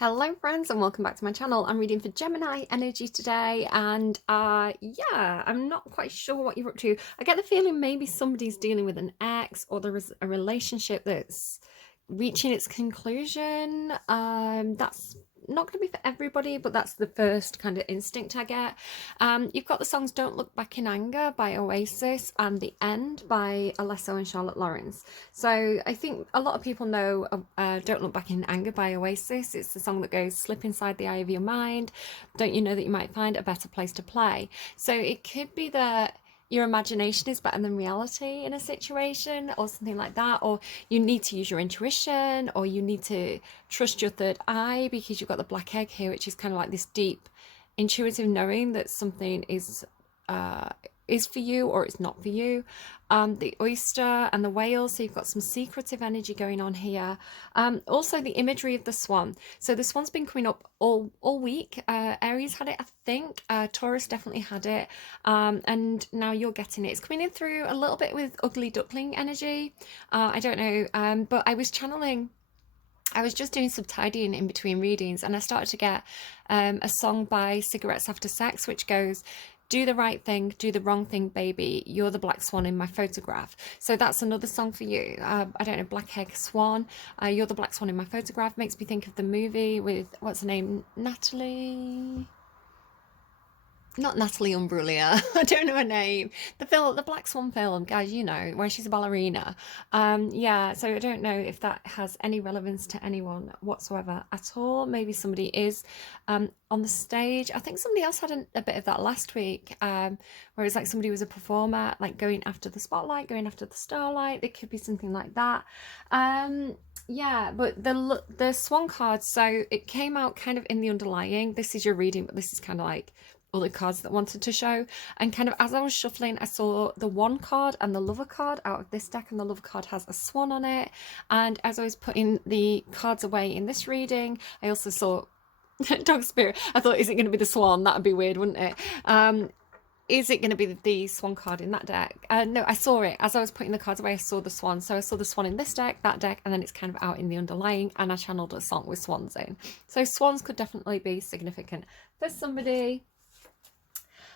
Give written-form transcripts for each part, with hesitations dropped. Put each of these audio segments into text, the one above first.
Hello friends and welcome back to my channel. I'm reading for Gemini energy today and yeah, I'm not quite sure what you're up to. I get the feeling maybe somebody's dealing with an ex or there is a relationship that's reaching its conclusion. That's not going to be for everybody, but that's the first kind of instinct I get. You've got the songs Don't Look Back in Anger by Oasis and The End by Alesso and Charlotte Lawrence. So I think a lot of people know Don't Look Back in Anger by Oasis. It's the song that goes, slip inside the eye of your mind. Don't you know that you might find a better place to play? So it could be that your imagination is better than reality in a situation or something like that, or you need to use your intuition, or you need to trust your third eye because you've got the black egg here, which is kind of like this deep intuitive knowing that something is for you or it's not for you. The oyster and the whale, so you've got some secretive energy going on here. Also the imagery of the swan. So the swan's been coming up all week. Aries had it, I think. Taurus definitely had it. And now you're getting it. It's coming in through a little bit with ugly duckling energy. I don't know. But I was just doing some tidying in between readings and I started to get a song by Cigarettes After Sex, which goes, do the right thing, do the wrong thing, baby. You're the black swan in my photograph. So that's another song for you. I don't know, Black Egg Swan. You're the black swan in my photograph. Makes me think of the movie with, what's her name? Not Natalie Imbruglia. I don't know her name. The Black Swan film, guys, you know, where she's a ballerina. Yeah, so I don't know if that has any relevance to anyone whatsoever at all. Maybe somebody is on the stage. I think somebody else had a bit of that last week, where it's like somebody was a performer, like going after the spotlight, going after the starlight. It could be something like that. Yeah, but the swan card, so it came out kind of in the underlying. This is your reading, but this is kind of like all the cards that wanted to show, and kind of as I was shuffling I saw the one card and the lover card out of this deck, and the lover card has a swan on it. And as I was putting the cards away in this reading, I also saw dog spirit. I thought, is it going to be the swan? That would be weird, wouldn't it? Is it going to be the swan card in that deck? No, I saw it as I was putting the cards away. I saw the swan, so I saw the swan in this deck, that deck, and then it's kind of out in the underlying, and I channeled a song with swans in. So swans could definitely be significant for somebody.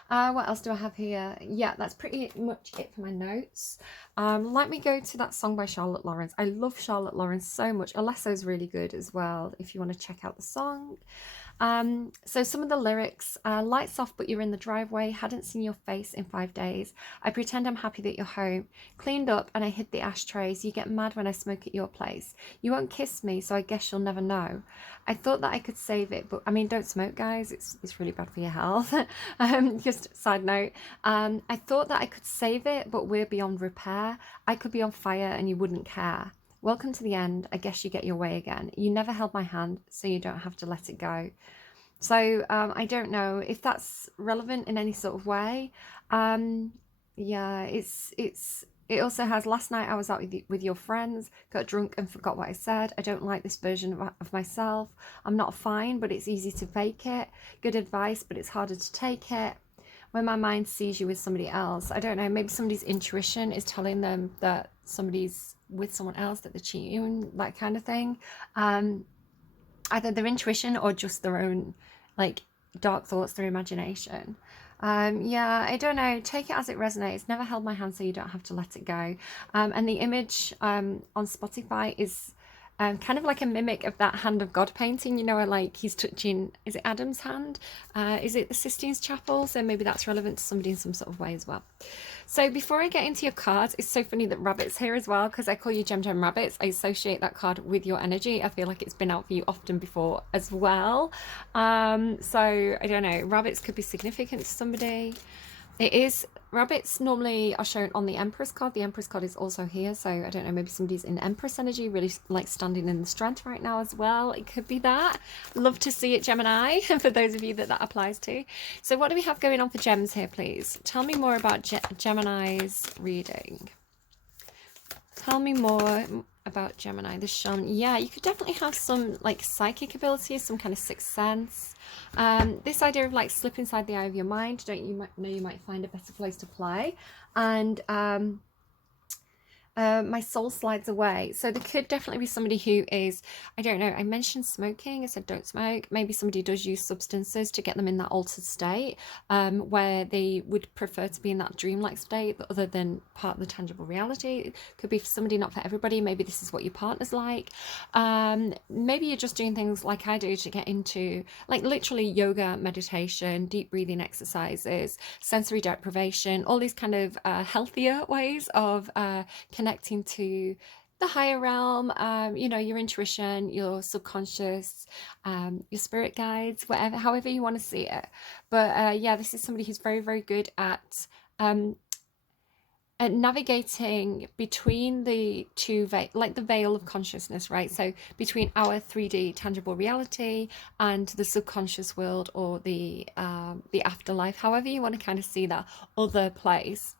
What else do I have here? Yeah, that's pretty much it for my notes. Let me go to that song by Charlotte Lawrence. I love Charlotte Lawrence so much. Alesso's really good as well, if you want to check out the song. So some of the lyrics, lights off but you're in the driveway, hadn't seen your face in 5 days. I pretend I'm happy that you're home, cleaned up and I hid the ashtrays. You get mad when I smoke at your place. You won't kiss me, so I guess you'll never know. I thought that I could save it, but I mean, don't smoke, guys. It's really bad for your health. Just side note. I thought that I could save it, but we're beyond repair. I could be on fire and you wouldn't care. Welcome to the end. I guess you get your way again. You never held my hand, so you don't have to let it go. So I don't know if that's relevant in any sort of way. Yeah, it also has, last night I was out with your friends, got drunk and forgot what I said. I don't like this version of myself. I'm not fine, but it's easy to fake it. Good advice, but it's harder to take it. When my mind sees you with somebody else, I don't know, maybe somebody's intuition is telling them that somebody's with someone else, that they're cheating, that kind of thing. Either their intuition or just their own like dark thoughts, their imagination. Yeah, I don't know, take it as it resonates. Never held my hand, so you don't have to let it go. And the image on Spotify is kind of like a mimic of that Hand of God painting, you know, where like he's touching, is it Adam's hand? Is it the Sistine Chapel? So maybe that's relevant to somebody in some sort of way as well. So before I get into your cards, it's so funny that Rabbit's here as well, because I call you Gem Rabbits. I associate that card with your energy. I feel like it's been out for you often before as well. So I don't know, Rabbits could be significant to somebody. It is, rabbits normally are shown on the Empress card. The Empress card is also here, so I don't know, maybe somebody's in Empress energy, really like standing in the strength right now as well. It could be that. Love to see it, Gemini, for those of you that applies to. So what do we have going on for gems here, please? Tell me more about Gemini's reading. Tell me more about Gemini, the shaman. Yeah, you could definitely have some like psychic abilities, some kind of sixth sense. This idea of like slip inside the eye of your mind, don't you know you might find a better place to play. And My soul slides away. So there could definitely be somebody who is, I don't know, I mentioned smoking. I said don't smoke. Maybe somebody does use substances to get them in that altered state, where they would prefer to be in that dreamlike state other than part of the tangible reality. It could be for somebody, not for everybody. Maybe this is what your partner's like. Maybe you're just doing things like I do to get into, like, literally yoga, meditation, deep breathing exercises, sensory deprivation, all these kind of healthier ways of connecting to the higher realm, your intuition, your subconscious, your spirit guides, whatever, however you want to see it. But yeah, this is somebody who's very, very good um, at navigating between the two, like the veil of consciousness, right? So between our 3D tangible reality and the subconscious world, or the afterlife, however you want to kind of see that other place.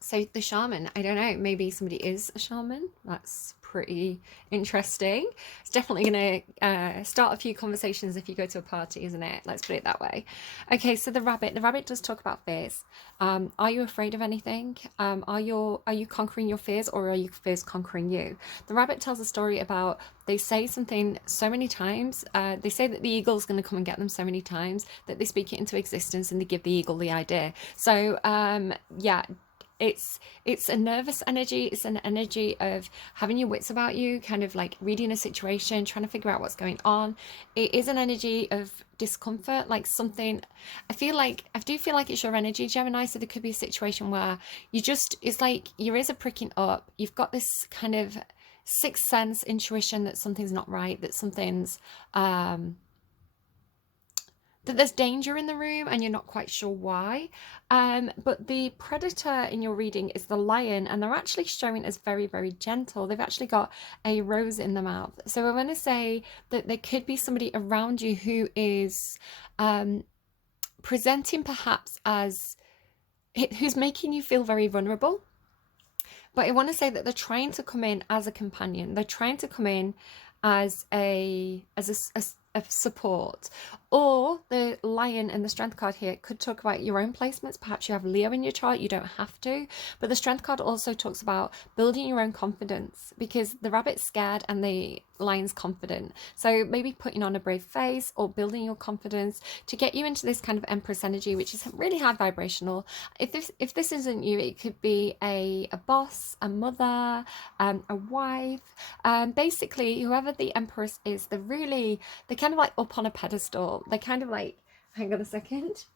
So the shaman, I don't know, maybe somebody is a shaman. That's pretty interesting. It's definitely going to start a few conversations if you go to a party, isn't it? Let's put it that way. Okay, so the rabbit does talk about fears. Are you afraid of anything? Are you conquering your fears, or are your fears conquering you? The rabbit tells a story about, they say something so many times. They say that the eagle's going to come and get them so many times that they speak it into existence and they give the eagle the idea. So yeah, it's a nervous energy. It's an energy of having your wits about you, kind of like reading a situation, trying to figure out what's going on. It is an energy of discomfort, like something. I do feel like it's your energy, Gemini. So there could be a situation where it's like your ears are pricking up. You've got this kind of sixth sense intuition that something's not right, um that there's danger in the room and you're not quite sure why. But the predator in your reading is the lion, and they're actually showing as very, very gentle. They've actually got a rose in the mouth. So I want to say that there could be somebody around you who is presenting perhaps as, who's making you feel very vulnerable. But I want to say that they're trying to come in as a companion. They're trying to come in as a support. Or the lion and the strength card here could talk about your own placements. Perhaps you have Leo in your chart, you don't have to. But the strength card also talks about building your own confidence, because the rabbit's scared and the lion's confident. So maybe putting on a brave face or building your confidence to get you into this kind of Empress energy, which is really high vibrational. If this isn't you, it could be a boss, a mother, a wife. Basically, whoever the Empress is, they're kind of like up on a pedestal. They kind of like, hang on a second.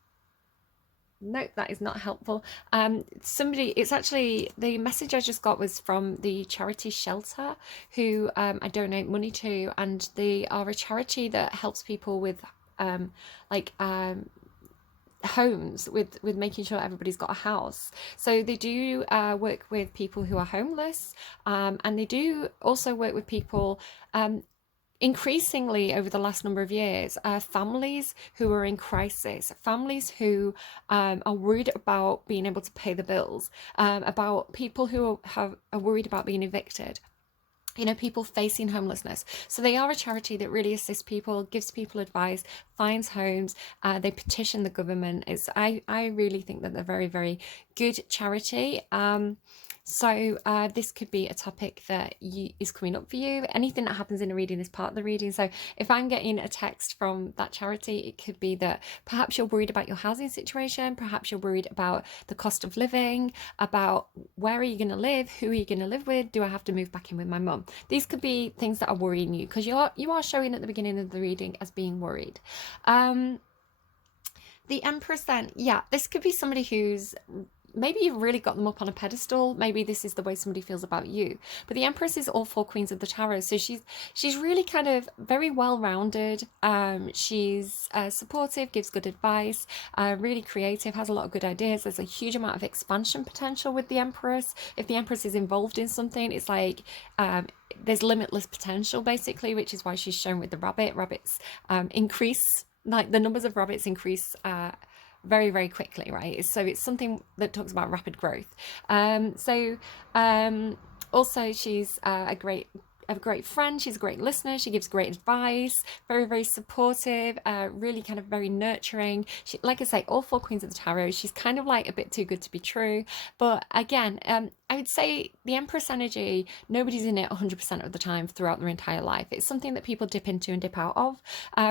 Nope, that is not helpful. It's actually, the message I just got was from the charity Shelter, who I donate money to, and they are a charity that helps people with like homes, with making sure everybody's got a house. So they do work with people who are homeless, and they do also work with people, increasingly over the last number of years, families who are in crisis, families who are worried about being able to pay the bills, about people who are worried about being evicted, people facing homelessness. So they are a charity that really assists people, gives people advice, finds homes. They petition the government. I really think that they're very, very good charity. So this could be a topic that is coming up for you. Anything that happens in a reading is part of the reading. So if I'm getting a text from that charity, it could be that perhaps you're worried about your housing situation, perhaps you're worried about the cost of living, about where are you going to live, who are you going to live with, do I have to move back in with my mum? These could be things that are worrying you, because you are showing at the beginning of the reading as being worried. The Empress then, yeah, this could be somebody who's, maybe you've really got them up on a pedestal. Maybe this is the way somebody feels about you. But the Empress is all four queens of the tarot, so she's really kind of very well-rounded. She's supportive, gives good advice, really creative, has a lot of good ideas. There's a huge amount of expansion potential with the Empress. If the Empress is involved in something, it's like there's limitless potential, basically, which is why she's shown with the rabbit. Rabbits increase, like the numbers of rabbits increase very, very quickly, right? So it's something that talks about rapid growth. Also, she's a great friend. She's a great listener. She gives great advice, very, very supportive, really kind of very nurturing. She, like I say, all four queens of the tarot, she's kind of like a bit too good to be true. But again, I would say the Empress energy, nobody's in it 100% of the time throughout their entire life. It's something that people dip into and dip out of.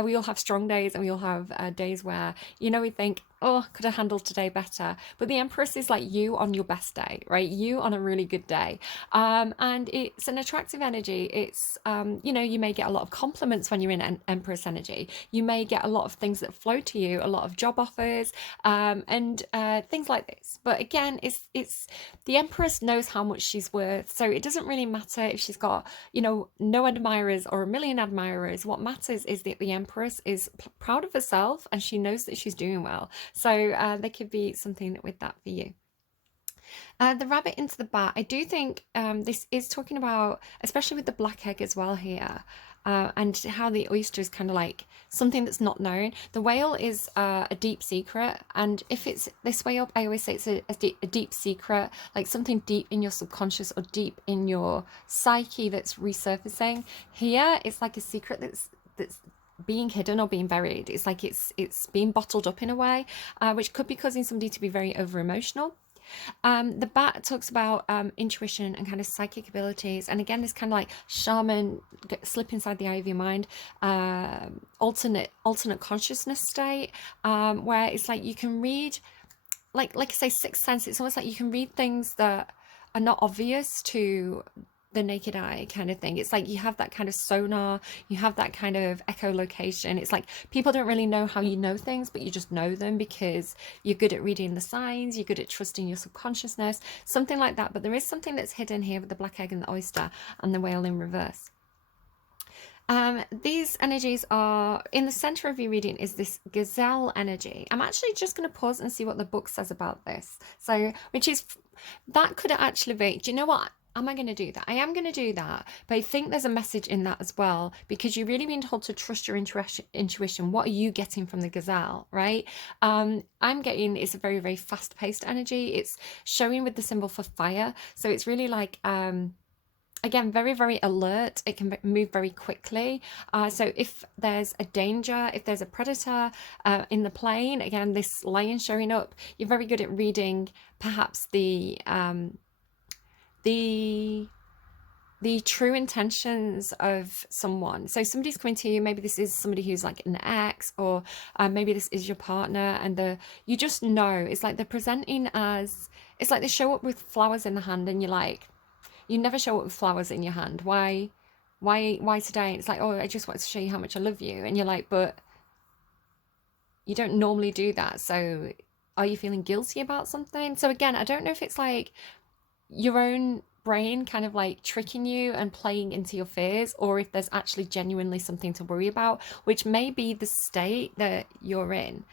We all have strong days and we all have days where, we think, oh, could have handled today better. But the Empress is like you on your best day, right? You on a really good day. And it's an attractive energy. It's, you may get a lot of compliments when you're in Empress energy. You may get a lot of things that flow to you, a lot of job offers, and things like this. But again, it's the Empress knows how much she's worth. So it doesn't really matter if she's got, no admirers or a million admirers. What matters is that the Empress is proud of herself and she knows that she's doing well. So there could be something with that for you. The rabbit into the bat. I do think this is talking about, especially with the black egg as well here, and how the oyster is kind of like something that's not known. The whale is a deep secret, and if it's this way up, I always say it's a deep secret, like something deep in your subconscious or deep in your psyche that's resurfacing. Here, it's like a secret that's being hidden or being buried. It's like it's being bottled up in a way, which could be causing somebody to be very over emotional. The bat talks about intuition and kind of psychic abilities, and again, this kind of like shaman slip inside the eye of your mind, alternate consciousness state, where it's like you can read, like I say, sixth sense. It's almost like you can read things that are not obvious to the naked eye kind of thing. It's like you have that kind of sonar, you have that kind of echolocation. It's like people don't really know how you know things, but you just know them because you're good at reading the signs, you're good at trusting your subconsciousness, something like that. But there is something that's hidden here with the black egg and the oyster and the whale in reverse. These energies are in the center of your reading is this gazelle energy. I'm actually just going to pause and see what the book says about this. So, which is, that could actually be, do you know what? Am I going to do that? I am going to do that, but I think there's a message in that as well, because you're really being told to trust your intuition. What are you getting from the gazelle, right? I'm getting, it's a very, very fast-paced energy. It's showing with the symbol for fire. So it's really like, again, very, very alert. It can move very quickly. So if there's a danger, if there's a predator in the plane, again, this lion showing up, you're very good at reading perhaps the true intentions of someone. So somebody's coming to you, maybe this is somebody who's like an ex, or maybe this is your partner, and you just know, it's like they're presenting as, it's like they show up with flowers in the hand, and you're like, you never show up with flowers in your hand. Why today? It's like, oh, I just wanted to show you how much I love you. And you're like, but you don't normally do that. So are you feeling guilty about something? So again, I don't know if it's like your own brain kind of like tricking you and playing into your fears, or if there's actually genuinely something to worry about, which may be the state that you're in.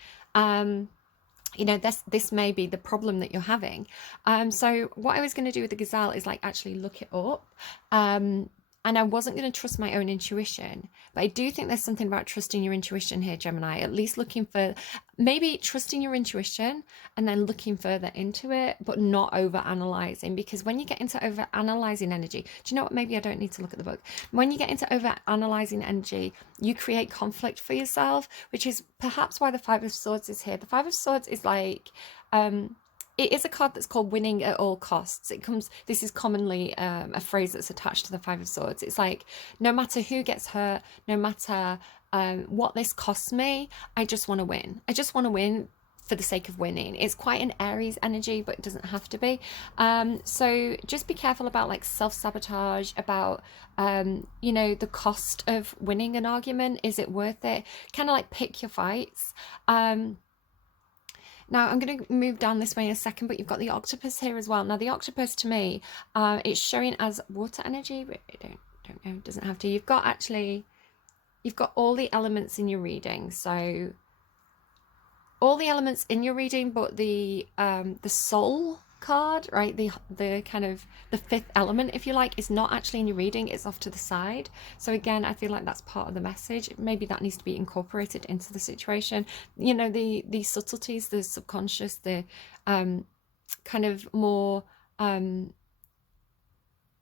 This may be the problem that you're having. So what I was going to do with the gazelle is like actually look it up. And I wasn't going to trust my own intuition, but I do think there's something about trusting your intuition here, Gemini, at least looking for, maybe trusting your intuition and then looking further into it, but not over analyzing. Because when you get into over analyzing energy, do you know what? Maybe I don't need to look at the book. When you get into over analyzing energy, you create conflict for yourself, which is perhaps why the Five of Swords is here. The Five of Swords is like, it is a card that's called winning at all costs. This is commonly a phrase that's attached to the Five of Swords. It's like, no matter who gets hurt, no matter what this costs me, I just want to win. I just want to win for the sake of winning. It's quite an Aries energy, but it doesn't have to be. So just be careful about like self-sabotage, about, the cost of winning an argument. Is it worth it? Kind of like pick your fights. Now, I'm going to move down this way in a second, but you've got the octopus here as well. Now, the octopus, to me, it's showing as water energy, but I don't know, it doesn't have to. You've got all the elements in your reading. So, all the elements in your reading, but the soul card, right, the kind of the fifth element, if you like, is not actually in your reading. It's off to the side. So again, I feel like that's part of the message. Maybe that needs to be incorporated into the situation. The subtleties, the subconscious, the kind of more the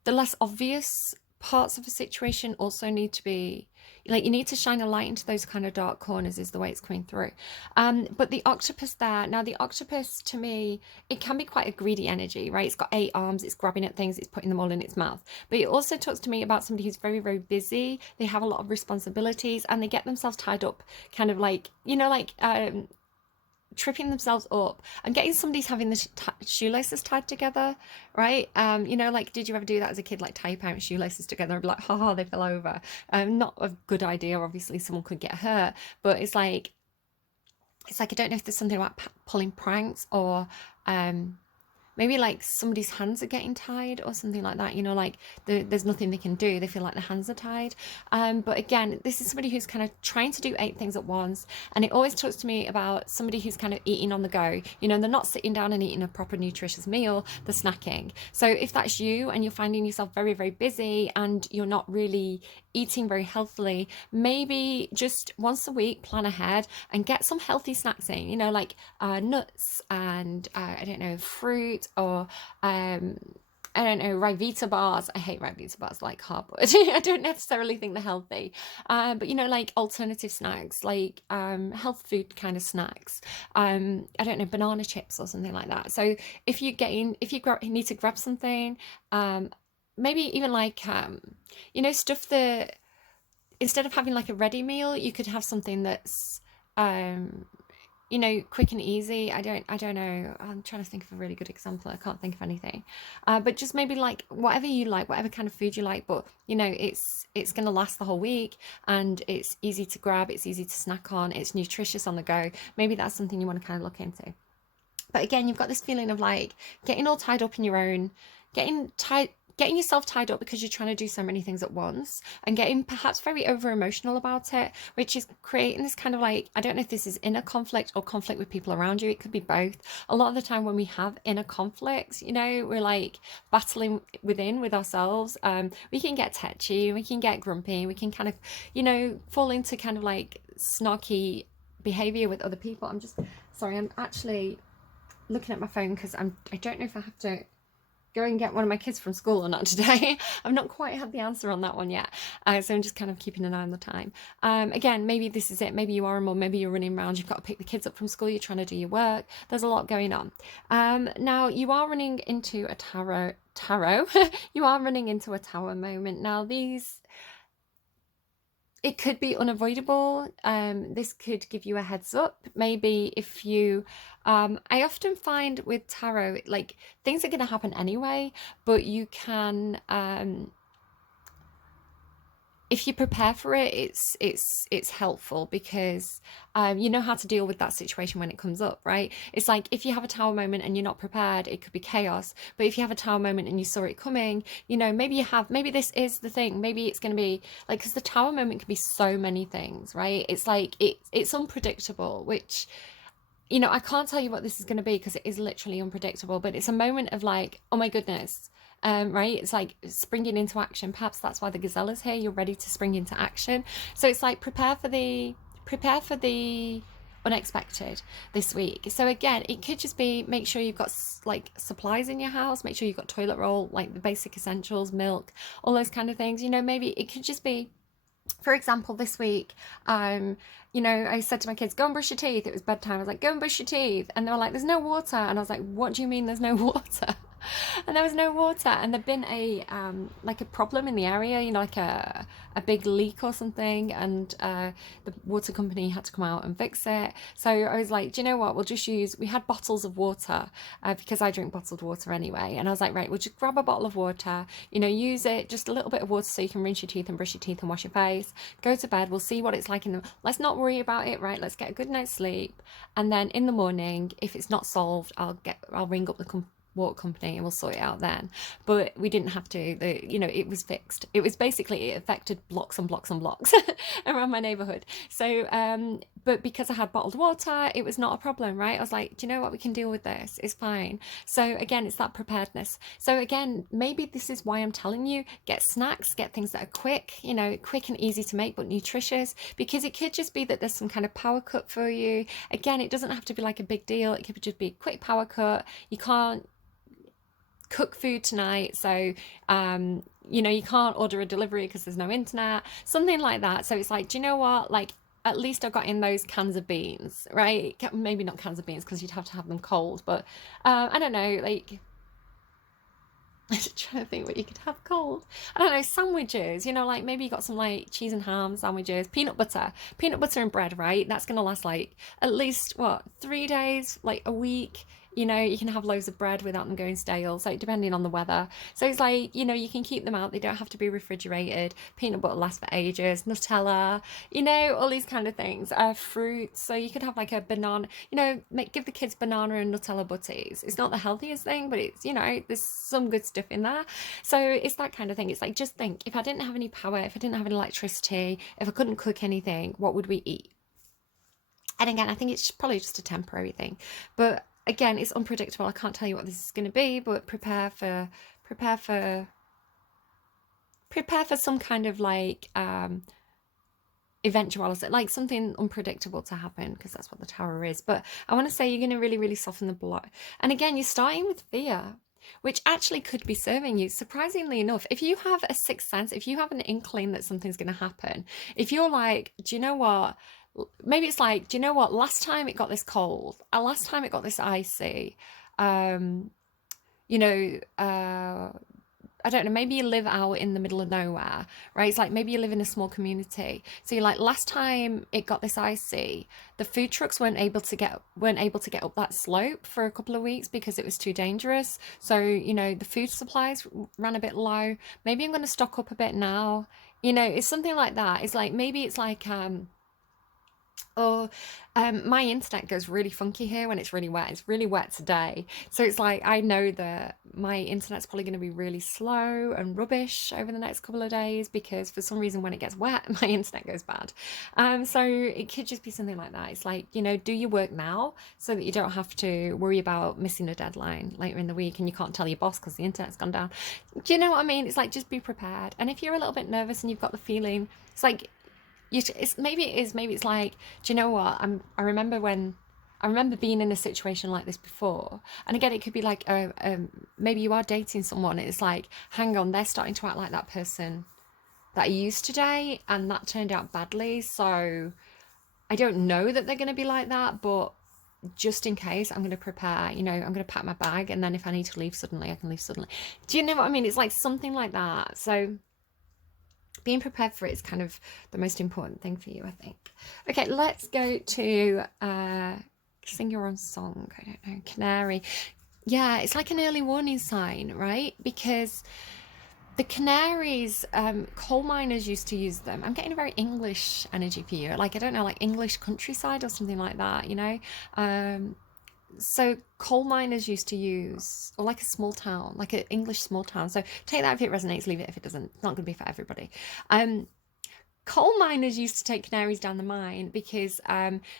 less obvious parts of a situation also need to be like, you need to shine a light into those kind of dark corners, is the way it's coming through. But the octopus there, now the octopus to me, it can be quite a greedy energy, right? It's got 8 arms, it's grabbing at things, it's putting them all in its mouth. But it also talks to me about somebody who's very, very busy. They have a lot of responsibilities and they get themselves tied up, kind of like, tripping themselves up. I'm getting somebody's having the shoelaces tied together, right? Like, did you ever do that as a kid, like tie your parents' shoelaces together and be like, haha, they fell over? Not a good idea, obviously someone could get hurt, but it's like I don't know if there's something about pulling pranks, or maybe like somebody's hands are getting tied or something like that, like there's nothing they can do, they feel like their hands are tied. But again, this is somebody who's kind of trying to do 8 things at once, and it always talks to me about somebody who's kind of eating on the go. They're not sitting down and eating a proper nutritious meal, they're snacking. So if that's you and you're finding yourself very, very busy and you're not really eating very healthily, maybe just once a week plan ahead and get some healthy snacks in, like nuts and I don't know, fruit, or I don't know, Rivita bars. I hate Rivita bars, like hardwood. I don't necessarily think they're healthy. But like alternative snacks, like health food kind of snacks. I don't know, banana chips or something like that. So if you need to grab something, maybe even like stuff that, instead of having like a ready meal, you could have something that's quick and easy. I don't know. I'm trying to think of a really good example. I can't think of anything. But just maybe like whatever you like, whatever kind of food you like, but it's going to last the whole week, and it's easy to grab, it's easy to snack on, it's nutritious on the go. Maybe that's something you want to kind of look into. But again, you've got this feeling of like getting all tied up in your own, getting yourself tied up because you're trying to do so many things at once, and getting perhaps very over emotional about it, which is creating this kind of like, I don't know if this is inner conflict or conflict with people around you. It could be both. A lot of the time when we have inner conflicts, we're like battling within with ourselves. We can get tetchy, we can get grumpy, we can kind of, fall into kind of like snarky behavior with other people. I'm actually looking at my phone because I don't know if I have to go and get one of my kids from school or not today. I've not quite had the answer on that one yet. So I'm just kind of keeping an eye on the time. Again, maybe this is it. Maybe you are a mum, maybe you're running around, you've got to pick the kids up from school, you're trying to do your work. There's a lot going on. Now you are running into a tarot. You are running into a tower moment. Now it could be unavoidable. This could give you a heads up. Maybe if you, I often find with tarot, like things are going to happen anyway, but you can, if you prepare for it, it's helpful, because you know how to deal with that situation when it comes up, right? It's like if you have a tower moment and you're not prepared, it could be chaos. But if you have a tower moment and you saw it coming, maybe this is the thing. Maybe it's going to be like, because the tower moment can be so many things, right? It's like it's unpredictable, which I can't tell you what this is going to be because it is literally unpredictable. But it's a moment of like, oh my goodness. Right, it's like springing into action. Perhaps that's why the gazelle is here. You're ready to spring into action. So it's like prepare for the unexpected this week. So again, it could just be, make sure you've got like supplies in your house, make sure you've got toilet roll, like the basic essentials, milk, all those kind of things. Maybe it could just be, for example, this week, I said to my kids, go and brush your teeth. It was bedtime. I was like, go and brush your teeth. And they were like, there's no water. And I was like, what do you mean there's no water? And there was no water, and there'd been a problem in the area, like a big leak or something, and the water company had to come out and fix it. So I was like, do you know what, we had bottles of water, because I drink bottled water anyway, and I was like, right, we'll just grab a bottle of water, use it, just a little bit of water so you can rinse your teeth and brush your teeth and wash your face, go to bed, we'll see what it's like let's not worry about it, right? Let's get a good night's sleep, and then in the morning, if it's not solved, I'll ring up the water company and we'll sort it out then. But we didn't have to. It was fixed. It was basically, it affected blocks and blocks and blocks around my neighborhood. So but because I had bottled water, it was not a problem, right? I was like, do you know what, we can deal with this, it's fine. So again, it's that preparedness. So again, maybe this is why I'm telling you, get snacks, get things that are quick and easy to make but nutritious, because it could just be that there's some kind of power cut for you. Again, it doesn't have to be like a big deal, it could just be a quick power cut. You can't cook food tonight, so you can't order a delivery because there's no internet, something like that. So it's like, do you know what, like, at least I got in those cans of beans, right? Maybe not cans of beans because you'd have to have them cold, but I don't know, like, I'm trying to think what you could have cold. I don't know, sandwiches, like maybe you got some like cheese and ham sandwiches, peanut butter and bread, right? That's gonna last like at least what, 3 days, like a week. You can have loaves of bread without them going stale. So depending on the weather. So it's like, you can keep them out. They don't have to be refrigerated. Peanut butter lasts for ages. Nutella, all these kind of things. Fruits. So you could have like a banana, give the kids banana and Nutella butties. It's not the healthiest thing, but it's, there's some good stuff in there. So it's that kind of thing. It's like, just think, if I didn't have any power, if I didn't have any electricity, if I couldn't cook anything, what would we eat? And again, I think it's probably just a temporary thing. But again, it's unpredictable. I can't tell you what this is going to be, but prepare for some kind of like eventuality, like something unpredictable to happen, because that's what the Tower is. But I want to say you're going to really, really soften the blow. And again, you're starting with fear, which actually could be serving you. Surprisingly enough, if you have a sixth sense, if you have an inkling that something's going to happen, if you're like, do you know what? Maybe it's like, do you know what? Last time it got this cold. Last time it got this icy. I don't know, maybe you live out in the middle of nowhere, right? It's like maybe you live in a small community. So you're like, last time it got this icy, the food trucks weren't able to get up that slope for a couple of weeks because it was too dangerous. So, the food supplies ran a bit low. Maybe I'm going to stock up a bit now. It's something like that. It's like, maybe it's like, my internet goes really funky here when it's really wet. It's really wet today. So it's like, I know that my internet's probably going to be really slow and rubbish over the next couple of days because for some reason when it gets wet, my internet goes bad. So it could just be something like that. It's like, do your work now so that you don't have to worry about missing a deadline later in the week and you can't tell your boss because the internet's gone down. Do you know what I mean? It's like, just be prepared. And if you're a little bit nervous and you've got the feeling, it's like, maybe it's like, do you know what? I remember being in a situation like this before, and again, it could be like, maybe you are dating someone. It's like, hang on, they're starting to act like that person that I used to date, and that turned out badly. So I don't know that they're going to be like that, but just in case, I'm going to prepare. I'm going to pack my bag, and then if I need to leave suddenly, I can leave suddenly. Do you know what I mean? It's like something like that. So being prepared for it is kind of the most important thing for you, I think. Okay, let's go to sing your own song. I don't know, canary. Yeah, it's like an early warning sign, right? Because the canaries, coal miners used to use them. I'm getting a very English energy for you. Like, I don't know, like English countryside or something like that, So coal miners used to use, or like a small town, like an English small town. So take that if it resonates, leave it if it doesn't. It's not going to be for everybody. Coal miners used to take canaries down the mine because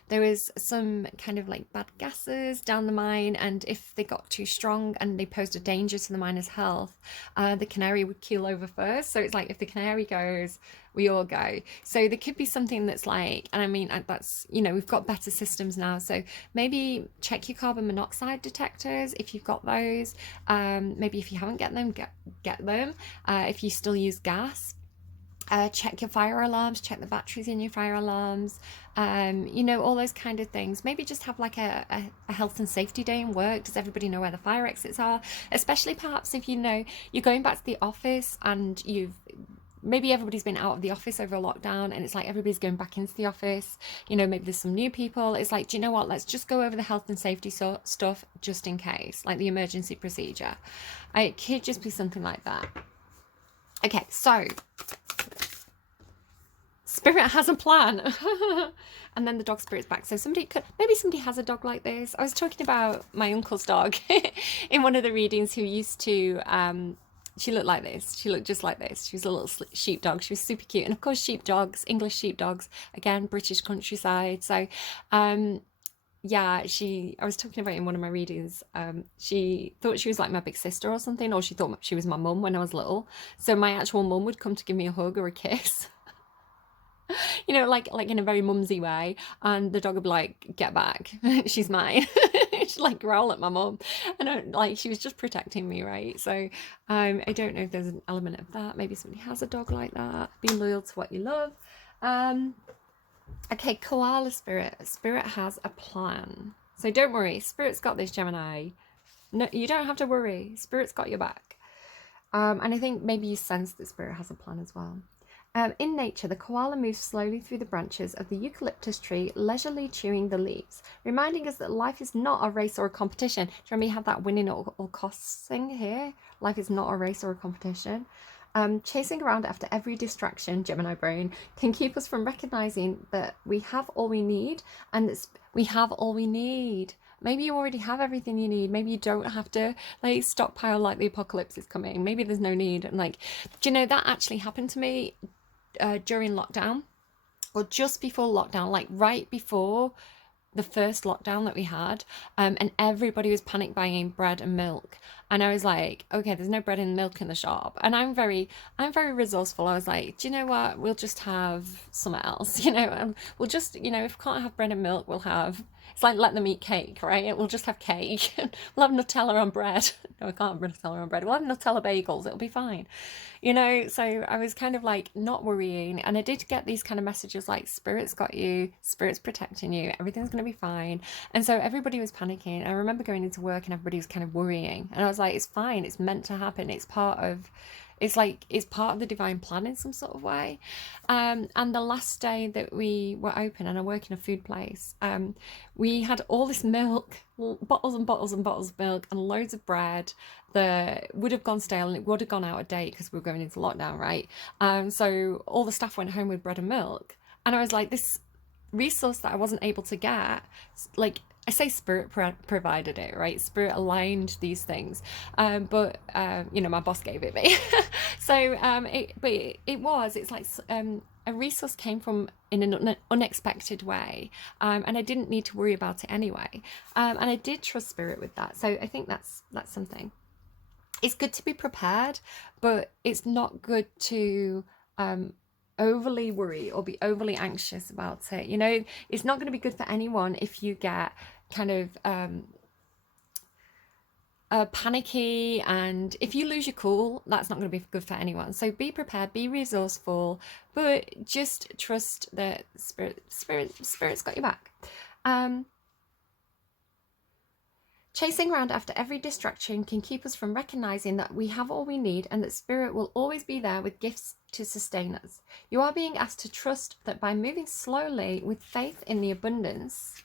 there was some kind of like bad gases down the mine, and if they got too strong and they posed a danger to the miner's health, the canary would keel over first. So it's like, if the canary goes, we all go. So there could be something that's like, and I mean, that's, we've got better systems now. So maybe check your carbon monoxide detectors if you've got those. Maybe if you haven't get them, get them. If you still use gas, check your fire alarms, check the batteries in your fire alarms, all those kind of things. Maybe just have like a health and safety day in work. Does everybody know where the fire exits are? Especially perhaps if you're going back to the office and maybe everybody's been out of the office over a lockdown and it's like everybody's going back into the office. Maybe there's some new people. It's like, do you know what? Let's just go over the health and safety stuff just in case, like the emergency procedure. It could just be something like that. Okay, so Spirit has a plan. And then the dog spirit's back. So maybe somebody has a dog like this. I was talking about my uncle's dog in one of the readings, who used to, she looked like this. She looked just like this. She was a little sheepdog. She was super cute. And of course, sheepdogs, English sheepdogs, again, British countryside. So, yeah, I was talking about it in one of my readings. She thought she was like my big sister or something, or she thought she was my mum when I was little. So my actual mum would come to give me a hug or a kiss. Like in a very mumsy way, and the dog would be like, get back, she's mine. She'd like growl at my mum, and like she was just protecting me, right? So I don't know if there's an element of that. Maybe somebody has a dog like that. Be loyal to what you love. Okay, koala spirit. Spirit has a plan. So don't worry, Spirit's got this, Gemini. No, you don't have to worry. Spirit's got your back. And I think maybe you sense that Spirit has a plan as well. In nature, the koala moves slowly through the branches of the eucalyptus tree, leisurely chewing the leaves, reminding us that life is not a race or a competition. Do you remember you have that winning at all costs thing here? Life is not a race or a competition. Chasing around after every distraction, Gemini brain, can keep us from recognizing that we have all we need, and that we have all we need. Maybe you already have everything you need. Maybe you don't have to like stockpile like the apocalypse is coming. Maybe there's no need. And like, do you know that actually happened to me during lockdown, or just before lockdown, like right before the first lockdown that we had, and everybody was panic buying bread and milk, and I was like, okay, there's no bread and milk in the shop, and I'm very resourceful. I was like, do you know what, we'll just have something else, and we'll just, if we can't have bread and milk, we'll have, it's like let them eat cake, right? We'll just have cake. We'll have Nutella on bread. No, I can't have Nutella on bread. We'll have Nutella bagels, it'll be fine. So I was kind of like not worrying, and I did get these kind of messages like Spirit's got you, Spirit's protecting you, everything's going to be fine. And so everybody was panicking. I remember going into work and everybody was kind of worrying, and I was like, it's fine, it's meant to happen, it's part of the divine plan in some sort of way. And the last day that we were open, and I work in a food place, we had all this milk, bottles and bottles and bottles of milk, and loads of bread that would have gone stale, and it would have gone out of date because we were going into lockdown, right? So all the staff went home with bread and milk, and I was like, this resource that I wasn't able to get, like, I say Spirit provided it, right? Spirit aligned these things, but my boss gave it me. So it's like a resource came from in an unexpected way, and I didn't need to worry about it anyway, and I did trust Spirit with that. So I think that's something. It's good to be prepared, but it's not good to overly worry or be overly anxious about it. It's not going to be good for anyone if you get kind of panicky, and if you lose your cool, that's not going to be good for anyone. So be prepared, be resourceful, but just trust that Spirit's got your back. Chasing around after every distraction can keep us from recognizing that we have all we need, and that Spirit will always be there with gifts to sustain us. You are being asked to trust that by moving slowly with faith in the abundance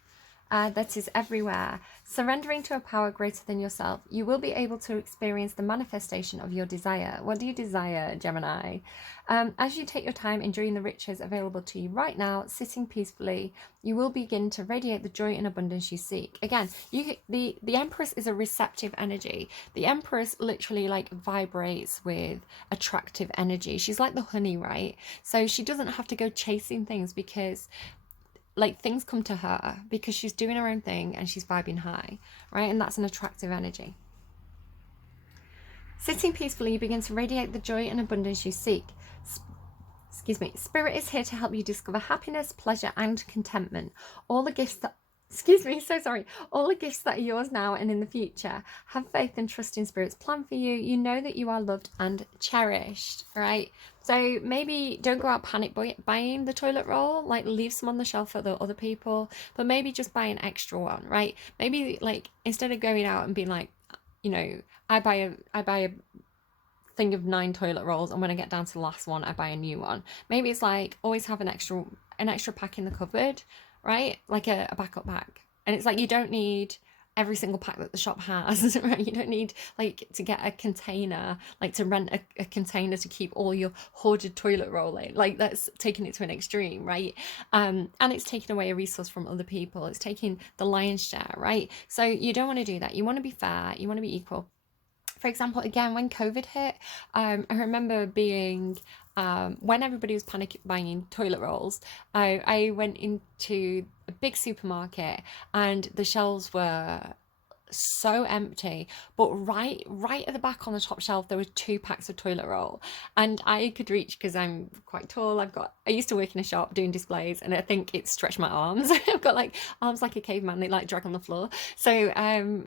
that is everywhere, surrendering to a power greater than yourself, you will be able to experience the manifestation of your desire. What do you desire, Gemini? As you take your time enjoying the riches available to you right now, sitting peacefully, you will begin to radiate the joy and abundance you seek. Again, the Empress is a receptive energy. The Empress literally like vibrates with attractive energy. She's like the honey, right? So she doesn't have to go chasing things, because like things come to her because she's doing her own thing and she's vibing high, right? And that's an attractive energy. Sitting peacefully, you begin to radiate the joy and abundance you seek. Spirit is here to help you discover happiness, pleasure, and contentment. All the gifts that all the gifts that are yours now and in the future. Have faith and trust in Spirit's plan for you. You know that you are loved and cherished, right? So maybe don't go out panic buying the toilet roll, like leave some on the shelf for the other people, but maybe just buy an extra one, right? Maybe like instead of going out and being like, I buy a thing of 9 toilet rolls, and when I get down to the last one, I buy a new one. Maybe it's like always have an extra pack in the cupboard, right? Like a backup pack. And it's like you don't need every single pack that the shop has, right? You don't need like to get a container, like to rent a container to keep all your hoarded toilet roll in. Like that's taking it to an extreme, right? And it's taking away a resource from other people. It's taking the lion's share, right? So you don't want to do that. You want to be fair. You want to be equal. For example, again, when COVID hit, I remember being, when everybody was panic buying toilet rolls, I went into a big supermarket and the shelves were so empty, but right at the back on the top shelf there were 2 packs of toilet roll, and I could reach, because I'm quite tall, I used to work in a shop doing displays, and I think it stretched my arms. I've got like arms like a caveman, they like drag on the floor. So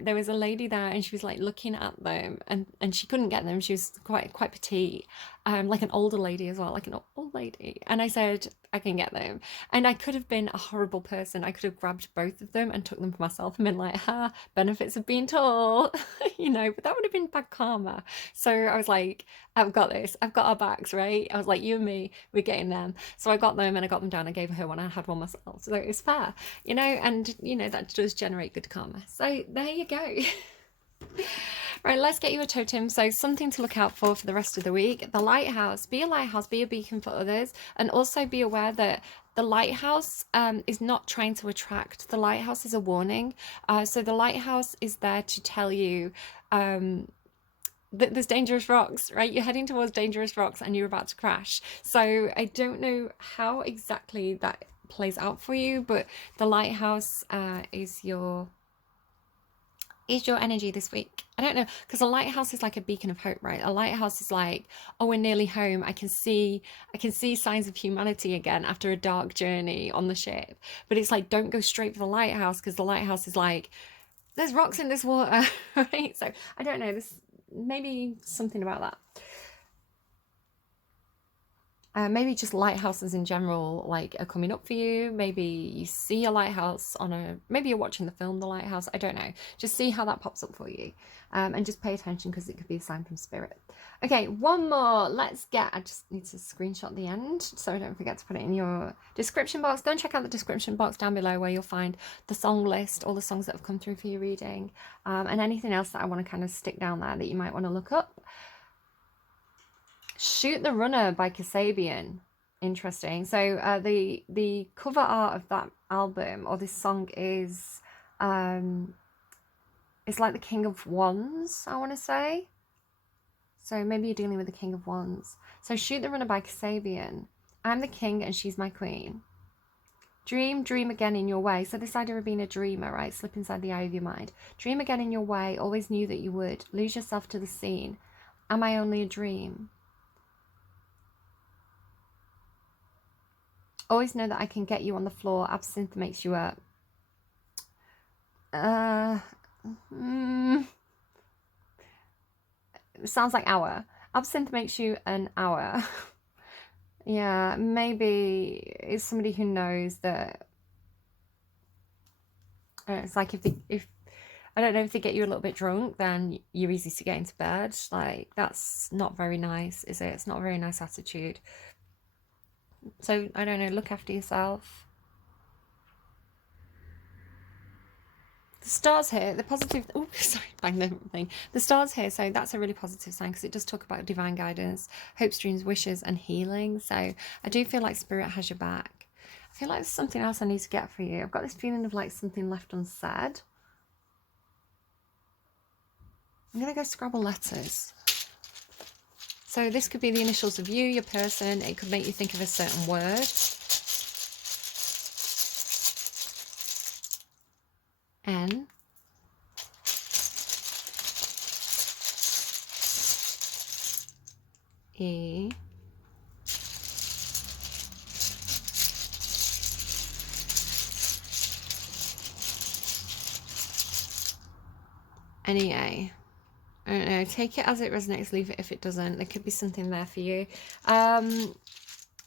there was a lady there, and she was like looking at them, and she couldn't get them. She was quite petite, like an older lady as well, like an old lady. And I said I can get them, and I could have been a horrible person. I could have grabbed both of them and took them for myself and been like, ha, benefits of being tall, but that would have been bad karma. So I was like, I've got this. I've got our backs, right? I was like, you and me, we're getting them. So I got them, and I got them down. I gave her one. I had one myself. So it was fair, and, that does generate good karma. So there you go. Right, let's get you a totem. So something to look out for the rest of the week. The lighthouse. Be a lighthouse, be a beacon for others, and also be aware that the lighthouse is not trying to attract. The lighthouse is a warning. So the lighthouse is there to tell you that there's dangerous rocks, right? You're heading towards dangerous rocks and you're about to crash. So I don't know how exactly that plays out for you, but the lighthouse is your energy this week. I don't know, because a lighthouse is like a beacon of hope, right? A lighthouse is like, oh, we're nearly home. I can see signs of humanity again after a dark journey on the ship. But it's like, don't go straight for the lighthouse, because the lighthouse is like, there's rocks in this water, right? So I don't know, this maybe something about that. Maybe just lighthouses in general, like, are coming up for you. Maybe you see a lighthouse maybe you're watching the film The Lighthouse. I don't know. Just see how that pops up for you. And just pay attention, because it could be a sign from spirit. Okay, one more. I just need to screenshot the end so I don't forget to put it in your description box. Go and check out the description box down below, where you'll find the song list, all the songs that have come through for your reading, and anything else that I want to kind of stick down there that you might want to look up. Shoot the Runner by Kasabian. Interesting. So the cover art of that album, or this song, is it's like the King of Wands, I want to say. So maybe you're dealing with the King of Wands. So Shoot the Runner by Kasabian. I'm the king and she's my queen. Dream again in your way. So this idea of being a dreamer, right? Slip inside the eye of your mind. Dream again in your way. Always knew that you would. Lose yourself to the scene. Am I only a dream? Always know that I can get you on the floor. Absinthe makes you up. Sounds like hour. Absinthe makes you an hour. Yeah, maybe it's somebody who knows that. It's like if I don't know, if they get you a little bit drunk, then you're easy to get into bed. Like, that's not very nice, is it? It's not a very nice attitude. So I don't know, look after yourself. The stars here, the positive, oh, sorry, bang the thing. The stars here, so that's a really positive sign, because it does talk about divine guidance, hopes, dreams, wishes, and healing. So I do feel like spirit has your back. I feel like there's something else I need to get for you. I've got this feeling of like something left unsaid. I'm going to go Scrabble letters. So this could be the initials of you, your person. It could make you think of a certain word. N. E. N. E. A. I don't know, take it as it resonates, leave it if it doesn't. There could be something there for you. I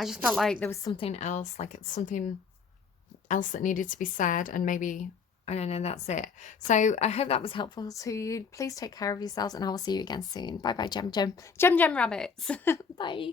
just felt like there was something else, like it's something else that needed to be said, and maybe, I don't know, that's it. So I hope that was helpful to you. Please take care of yourselves, and I will see you again soon. Bye bye, Gem rabbits. Bye.